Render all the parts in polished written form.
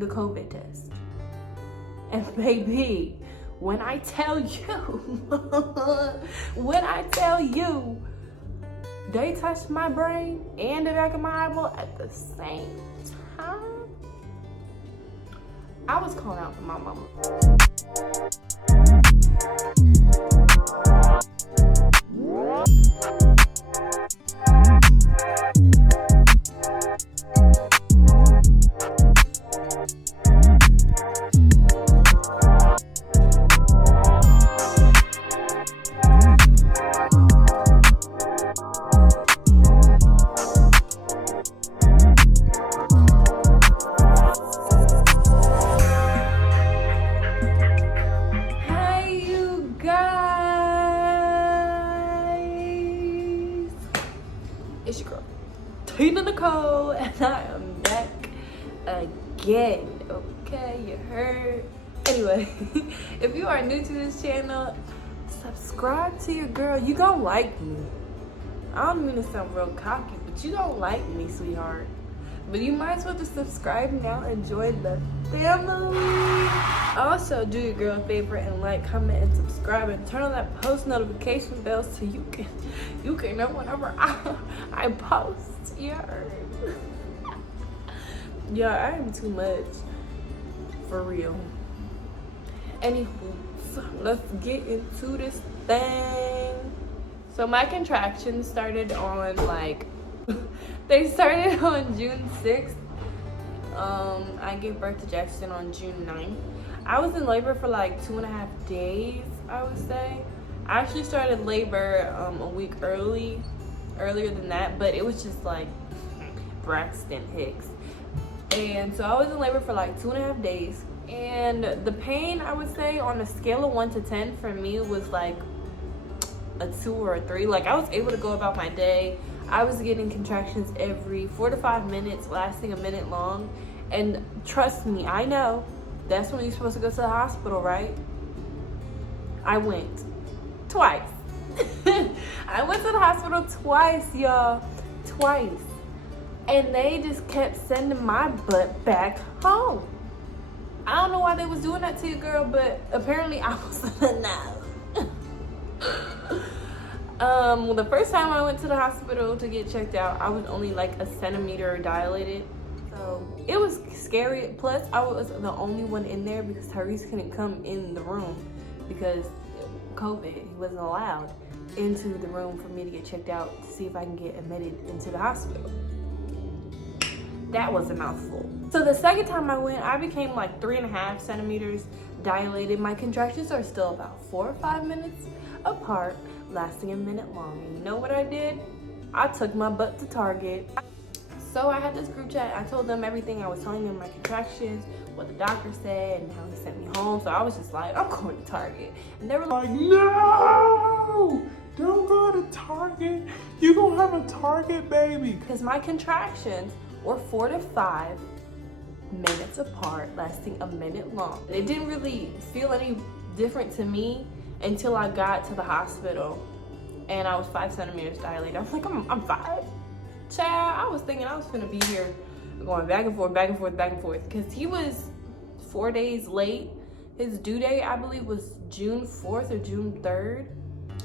the COVID test. And baby, when I tell you, they touched my brain and the back of my eyeball at the same time, I was calling out for my mama. It's your girl, Tina, and I am back again. Okay, you heard? Anyway, if you are new to this channel, subscribe to your girl. You gonna like me. I don't mean to sound real cocky, but you don't like me, sweetheart. But you might as well just subscribe now and join the family. Also, do your girl a favor and like, comment, and subscribe, and turn on that post notification bell so you can know whenever I post. Yeah, I am too much for real. Anywho, let's get into this thing. So my contractions started on they started on June 6th. I gave birth to Jackson on June 9th. I was in labor for like 2.5 days, I would say. I actually started labor a week earlier than that, but it was just like Braxton Hicks. And so I was in labor for like 2.5 days. And the pain, I would say, on a scale of 1 to 10 for me was like a 2 or a 3. Like, I was able to go about my day. I was getting contractions every 4 to 5 minutes, lasting a minute long. And trust me, I know that's when you're supposed to go to the hospital, right? I went twice. I went to the hospital twice, y'all. Twice. And they just kept sending my butt back home. I don't know why they was doing that to you, girl, but apparently I was enough. Well, the first time I went to the hospital to get checked out, I was only like a centimeter dilated. So it was scary. Plus, I was the only one in there because Tyrese couldn't come in the room because COVID. He wasn't allowed into the room for me to get checked out to see if I can get admitted into the hospital. That was a mouthful. So the second time I went, I became like 3.5 centimeters dilated. My contractions are still about 4 or 5 minutes apart, lasting a minute long. And you know what I did? I took my butt to Target. So I had this group chat. I told them everything. I was telling them my contractions, what the doctor said, and how he sent me home. So I was just like, I'm going to Target. And they were like, no, don't go to Target. You gonna have a Target baby. Because my contractions were 4 to 5 minutes apart, lasting a minute long. It didn't really feel any different to me until I got to the hospital and I was 5 centimeters dilated. I was like, I'm 5? Child, I was thinking I was gonna be here going back and forth, back and forth, back and forth. Because he was 4 days late. His due date, I believe, was June 4th or June 3rd.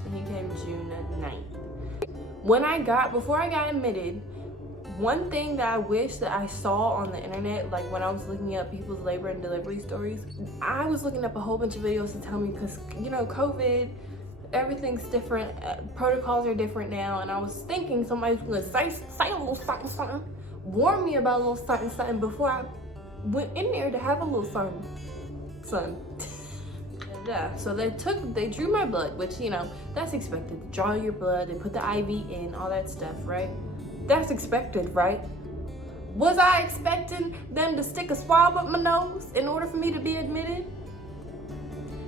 And he came June 9th. Before I got admitted, one thing that I wish that I saw on the internet, like when I was looking up people's labor and delivery stories, I was looking up a whole bunch of videos to tell me, because, you know, COVID, everything's different, protocols are different now, and I was thinking somebody's gonna say a little something, warn me about a little something before I went in there to have a little son. Yeah, so they drew my blood, which, you know, that's expected. Draw your blood and put the IV in, all that stuff, right? That's expected, right? Was I expecting them to stick a swab up my nose in order for me to be admitted?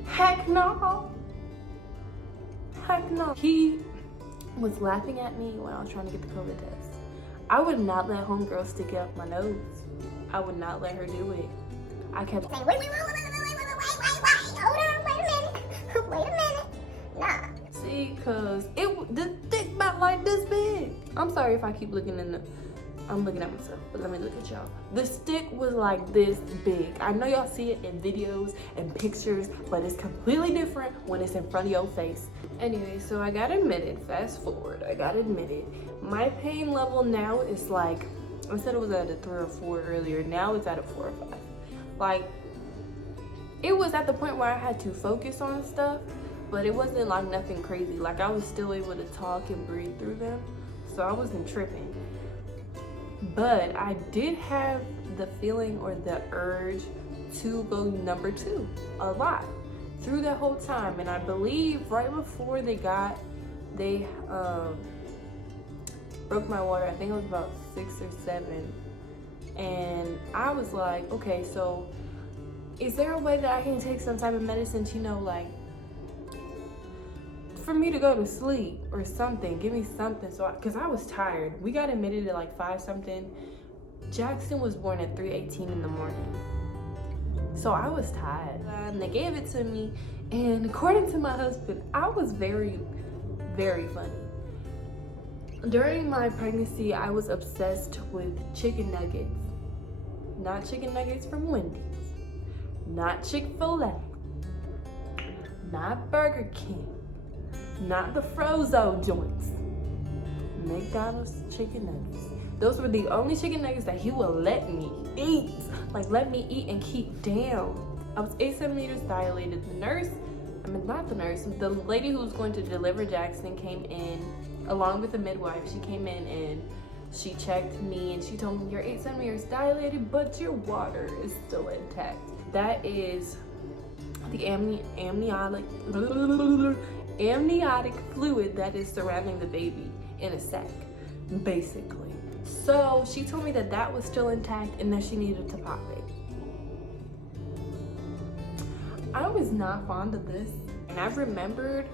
Heck no. Heck no. He was laughing at me when I was trying to get the COVID test. I would not let homegirl stick up my nose. I would not let her do it. I kept saying, wait, hold on, wait a minute. Nah. See, cause the thick about like this big. I'm sorry if I keep looking in the I'm looking at myself, but let me look at y'all. The stick was like this big. I know y'all see it in videos and pictures, but it's completely different when it's in front of your face. Anyway, so I got admitted. Fast forward, I got admitted. My pain level now is like, I said it was at a 3 or 4 earlier. Now it's at a 4 or 5. Like, it was at the point where I had to focus on stuff, but it wasn't like nothing crazy. Like, I was still able to talk and breathe through them, so I wasn't tripping. But I did have the feeling or the urge to go number 2 a lot through that whole time. And I believe right before they broke my water, I think it was about 6 or 7. And I was like, okay, so is there a way that I can take some type of medicine to, you know, like, for me to go to sleep or something, give me something. So, because I was tired. We got admitted at like 5 something. Jackson was born at 3:18 in the morning. So I was tired. And they gave it to me. And according to my husband, I was very, very funny. During my pregnancy, I was obsessed with chicken nuggets. Not chicken nuggets from Wendy's. Not Chick-fil-A. Not Burger King. Not the Frozo joints. McDonald's chicken nuggets. Those were the only chicken nuggets that he would let me eat. Like, let me eat and keep down. I was 8 centimeters dilated. The lady who was going to deliver Jackson came in, along with the midwife. She came in and she checked me and she told me, you're 8 centimeters dilated, but your water is still intact. That is the amniotic fluid that is surrounding the baby in a sac, basically. So she told me that that was still intact and that she needed to pop it. I was not fond of this, and I remembered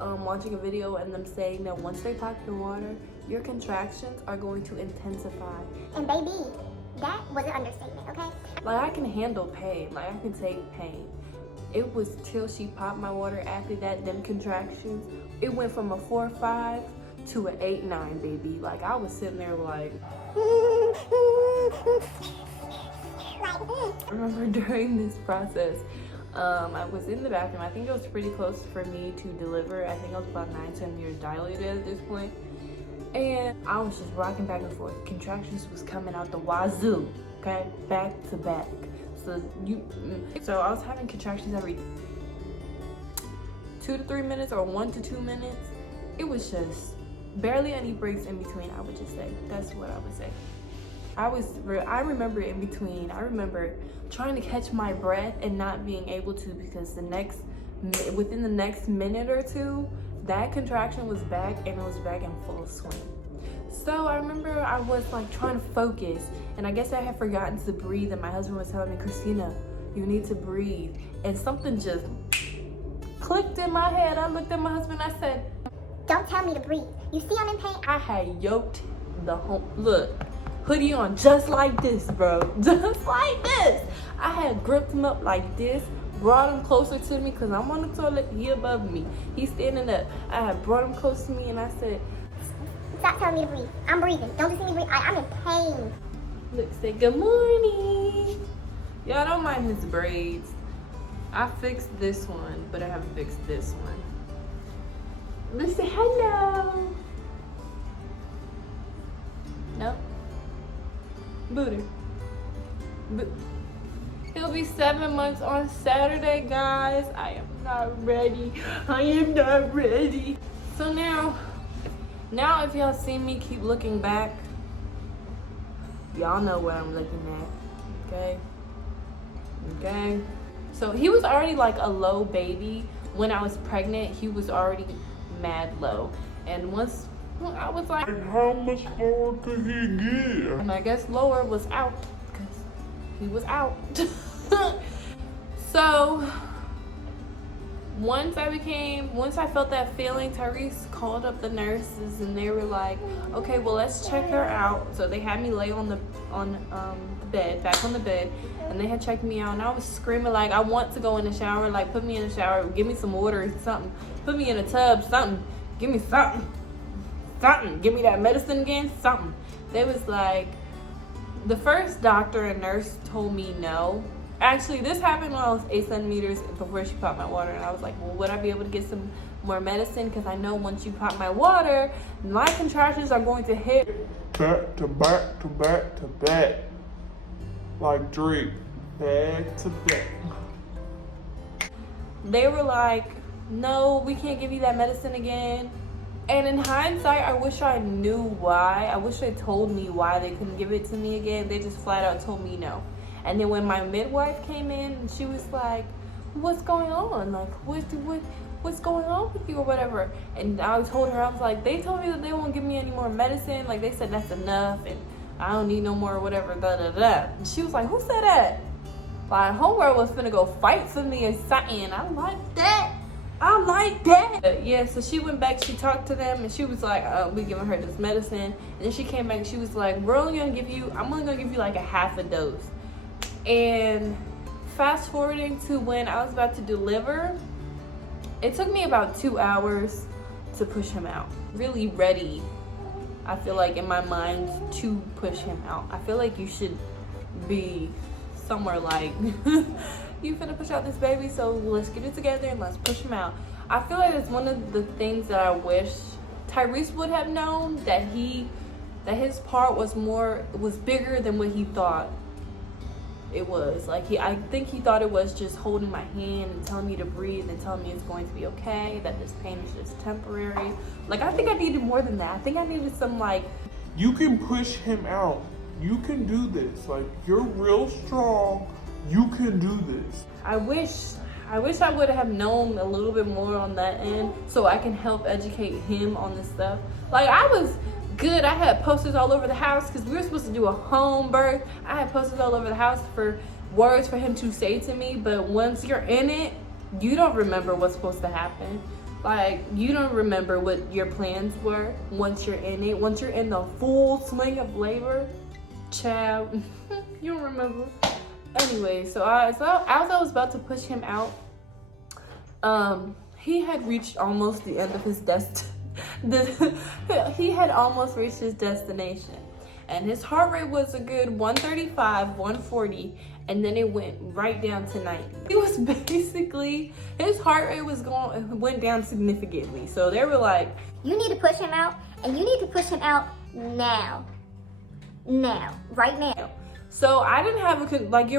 watching a video and them saying that once they pop your water, your contractions are going to intensify. And baby, that was an understatement, okay? Like, I can handle pain, like I can take pain. It was till she popped my water. After that, them contractions, it went from a 4-5 to an 8-9, baby. Like, I was sitting there like, I remember during this process, I was in the bathroom. I think it was pretty close for me to deliver. I think I was about 9 centimeters dilated at this point. And I was just rocking back and forth. Contractions was coming out the wazoo, okay? Back to back. So I was having contractions every 2 to 3 minutes or 1 to 2 minutes. It was just barely any breaks in between, I would just say. That's what I would say. I remember in between, I remember trying to catch my breath and not being able to, because within the next minute or 2, that contraction was back and it was back in full swing. So I remember I was like trying to focus, and I guess I had forgotten to breathe, and my husband was telling me, Christina, you need to breathe. And something just clicked in my head. I looked at my husband, I said, don't tell me to breathe. You see I'm in pain? I had yoked the hoodie on just like this, bro. Just like this. I had gripped him up like this, brought him closer to me because I'm on the toilet, he above me. He's standing up. I had brought him close to me and I said, stop telling me to breathe. I'm breathing. Don't you see me breathe? I'm in pain. Look, say good morning. Y'all don't mind his braids. I fixed this one, but I haven't fixed this one. Let's say hello. Nope. Booty. He'll be 7 months on Saturday, guys. I am not ready. I am not ready. So now if y'all see me keep looking back, y'all know what I'm looking at. Okay? So he was already like a low baby. When I was pregnant, he was already mad low. And once I was like, how much lower could he get? And I guess lower was out because he was out. So once I felt that feeling, Tyrese called up the nurses and they were like, okay, well, let's check her out. So they had me lay on the bed, back on the bed, and they had checked me out, and I was screaming like, I want to go in the shower, like put me in the shower, give me some water or something, put me in a tub, something, give me something, give me that medicine again, something. They was like, the first doctor and nurse told me no. Actually, this happened when I was 8 centimeters before she popped my water, and I was like, well, would I be able to get some more medicine? Because I know once you pop my water, my contractions are going to hit Back to back to back to back. Like Drake. Back to back. They were like, no, we can't give you that medicine again. And in hindsight, I wish I knew why. I wish they told me why they couldn't give it to me again. They just flat out told me no. And then when my midwife came in, she was like, what's going on? Like, what's going on with you or whatever? And I told her, I was like, they told me that they won't give me any more medicine. Like, they said that's enough and I don't need no more or whatever, da da da. And she was like, who said that? Like, homegirl was finna go fight for me or something. I'm like that. I like that. Yeah, so she went back, she talked to them, and she was like, we giving her this medicine. And then she came back and she was like, I'm only gonna give you like a half a dose. And fast forwarding to when I was about to deliver, it took me about 2 hours to push him out. Really ready, I feel like, in my mind to push him out. I feel like you should be somewhere like, you finna push out this baby, so let's get it together and let's push him out. I feel like it's one of the things that I wish Tyrese would have known, that his part was bigger than what he thought it was. Like, I think he thought it was just holding my hand and telling me to breathe and telling me it's going to be okay, that this pain is just temporary. Like, I think I needed more than that. I think I needed some, like, You can push him out. You can do this. Like, you're real strong. You can do this. I wish I would have known a little bit more on that end so I can help educate him on this stuff. Like, I was good. I had posters all over the house because we were supposed to do a home birth. I had posters all over the house for words for him to say to me, but once you're in it, you don't remember what's supposed to happen. Like, you don't remember what your plans were once you're in it. Once you're in the full swing of labor, child, you don't remember. Anyway, so as I was about to push him out, he had reached almost the end of his he had almost reached his destination, and his heart rate was a good 135, 140, and then it went right down to 90. He was basically, his heart rate went down significantly. So they were like, You need to push him out, and you need to push him out now. Now. Right now. so I didn't have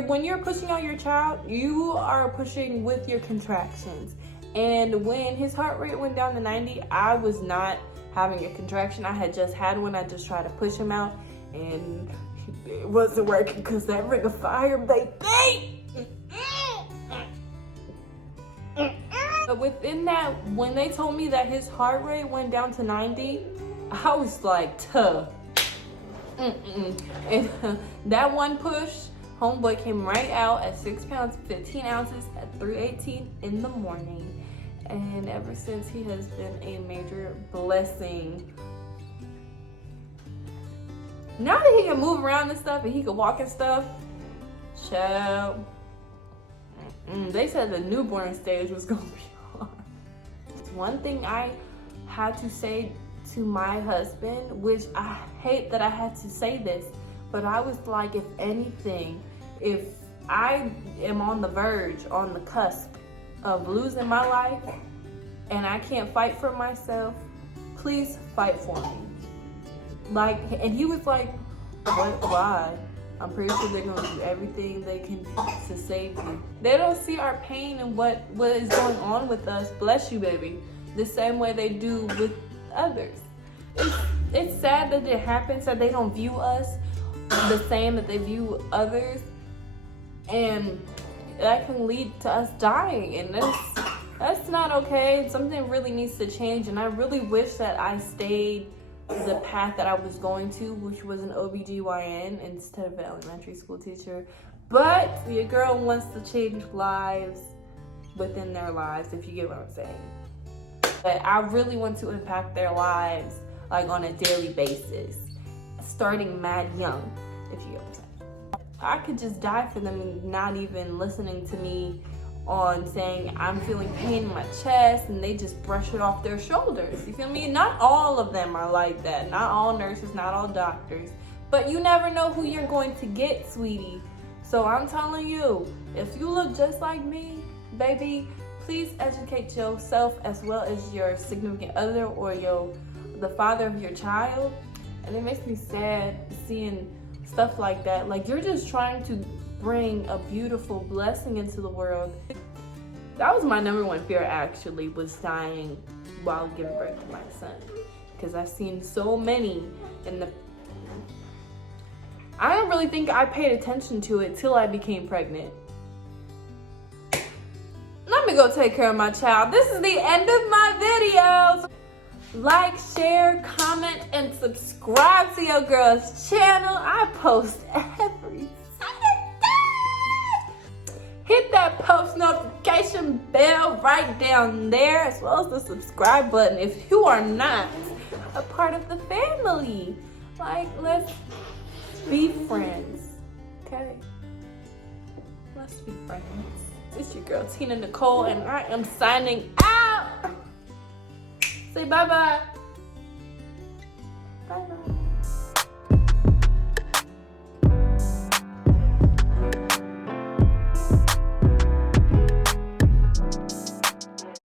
when you're pushing out your child, you are pushing with your contractions. And when his heart rate went down to 90, I was not having a contraction. I had just had one. I just tried to push him out, and it wasn't working because that ring of fire, baby. But within that, when they told me that his heart rate went down to 90, I was like, tuh. And that one push, homeboy came right out at 6 pounds, 15 ounces at 3:18 in the morning. And ever since, he has been a major blessing. Now that he can move around and stuff and he can walk and stuff, child, they said the newborn stage was gonna be hard. One thing I had to say to my husband, which I hate that I had to say this, but I was like, if anything, if I am on the verge, on the cusp of losing my life and I can't fight for myself, please fight for me. Like, and he was like, why? I'm pretty sure they're gonna do everything they can to save you. They don't see our pain and what is going on with us, bless you, baby, the same way they do with others. It's sad that it happens, that they don't view us the same that they view others, and that can lead to us dying, and that's not okay. Something really needs to change, and I really wish that I stayed the path that I was going to, which was an OBGYN instead of an elementary school teacher. But your girl wants to change lives within their lives, if you get what I'm saying. But I really want to impact their lives, like, on a daily basis, starting mad young, if you get what I'm saying. I could just die for them and not even listening to me on saying I'm feeling pain in my chest, and they just brush it off their shoulders. You feel me? Not all of them are like that. Not all nurses, not all doctors. But you never know who you're going to get, sweetie. So I'm telling you, if you look just like me, baby, please educate yourself as well as your significant other or the father of your child. And it makes me sad seeing stuff like that. Like, you're just trying to bring a beautiful blessing into the world. That was my number one fear, actually, was dying while giving birth to my son. Because I've seen so many I don't really think I paid attention to it till I became pregnant. Let me go take care of my child. This is the end of my videos. Like, share, comment, and subscribe to your girl's channel. I post every Saturday. Hit that post notification bell right down there, as well as the subscribe button if you are not a part of the family. Like, let's be friends, okay? Let's be friends. It's your girl, Tina Nicole, and I am signing out. Say bye-bye. Bye-bye.